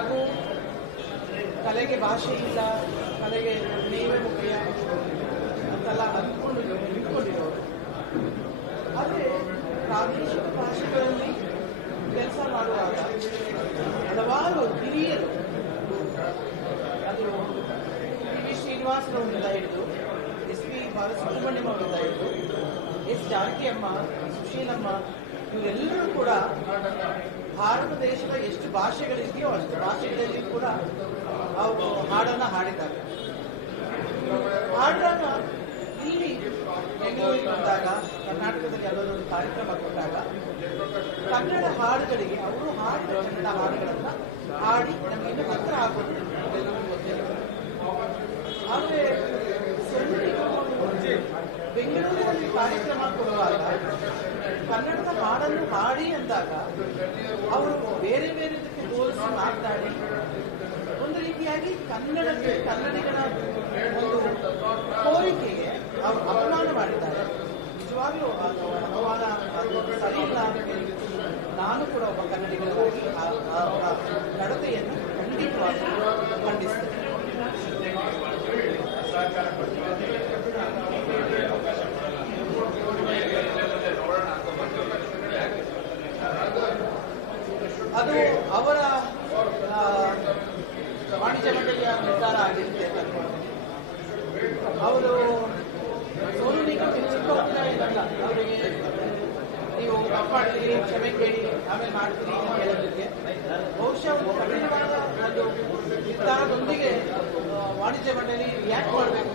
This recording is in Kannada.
ಹಾಗೂ ಕಲೆಗೆ ಭಾಷೆ ಇಲ್ಲ ಕಲೆಗೆ ನೇವೆ ಮುಖ್ಯ ಅಂತೆಲ್ಲ ಅಂದ್ಕೊಂಡು ಇಟ್ಕೊಂಡಿರೋರು. ಆದರೆ ಪ್ರಾದೇಶಿಕ ಭಾಷೆಗಳಲ್ಲಿ ಕೆಲಸ ಮಾಡುವಾಗ ಹಲವಾರು ಹಿರಿಯರು ಅದು ಪಿ ವಿ ಶ್ರೀನಿವಾಸರವರಿಂದ ಹಿಡಿದು, ಎಸ್ ಪಿ ಬಾಲಸುಬ್ರಹ್ಮಣ್ಯಂ ಅವರಿಂದ ಹಿಡಿದು, ಎಸ್ ಜಾನಕಿಯಮ್ಮ ಸುಶೀಲಮ್ಮ, ಇವರೆಲ್ಲರೂ ಕೂಡ ಭಾರತ ದೇಶದ ಎಷ್ಟು ಭಾಷೆಗಳಿದೆಯೋ ಅಷ್ಟು ಭಾಷೆಗಳಲ್ಲಿ ಕೂಡ ಅವರು ಹಾಡನ್ನು ಹಾಡಿದ್ದಾರೆ. ಹಾಡನ್ನು ಇಲ್ಲಿ ಬೆಂಗಳೂರಿಗೆ ಬಂದಾಗ, ಕರ್ನಾಟಕದಲ್ಲಿ ಯಾವುದಾದ್ರು ಒಂದು ಕಾರ್ಯಕ್ರಮ ಕೊಟ್ಟಾಗ ಕನ್ನಡ ಹಾಡುಗಳಿಗೆ ಅವರು ಹಾಡಿದ ಕನ್ನಡ ಹಾಡುಗಳನ್ನ ಹಾಡಿ ನಮಗೆ ಹತ್ರ ಗೊತ್ತಿಲ್ಲ ಆದರೆ ಬೆಂಗಳೂರಿನಲ್ಲಿ ಕಾರ್ಯಕ್ರಮ ಕೊಡುವಾಗ ಕನ್ನಡದ ಹಾಡನ್ನು ಹಾಡಿ ಅಂದಾಗ ಅವರು ಬೇರೆ ಬೇರೆದಕ್ಕೆ ಹೋಲಿಸಿ ಮಾತನಾಡಿ ಒಂದು ರೀತಿಯಾಗಿ ಕನ್ನಡಕ್ಕೆ ಕನ್ನಡಿಗರ ಒಂದು ಕೋರಿಕೆಗೆ ಅವರು ಅಪಮಾನ ಮಾಡಿದ್ದಾರೆ ನಿಜವಾಗ್ಲೂ ಅಪಮಾನ ಸರಿ ಇಲ್ಲ ನಾನು ಕೂಡ ಒಬ್ಬ ಕನ್ನಡಿಗರಾಗಿ ಅದು ಅವರ ವಾಣಿಜ್ಯ ಮಂಡಳಿಯ ನಿರ್ಧಾರ ಆಗಿರುತ್ತೆ ಅವರು ಸೋನು ನಿಗಮ್ ಚಿಕ್ಕ ಹುಡುಗ ಅವರಿಗೆ ನೀವು ಕಾಪಾಡ್ತೀರಿ ಕ್ಷಮೆ ಕೇಳಿ, ಆಮೇಲೆ ಮಾಡ್ತೀರಿ ಅಂತ ಹೇಳೋದಕ್ಕೆ. ಬಹುಶಃ ಕಠಿಣವಾದ ಒಂದು ನಿರ್ಧಾರದೊಂದಿಗೆ ವಾಣಿಜ್ಯ ಮಂಡಳಿ ರಿಯಾಕ್ಟ್ ಮಾಡಬೇಕು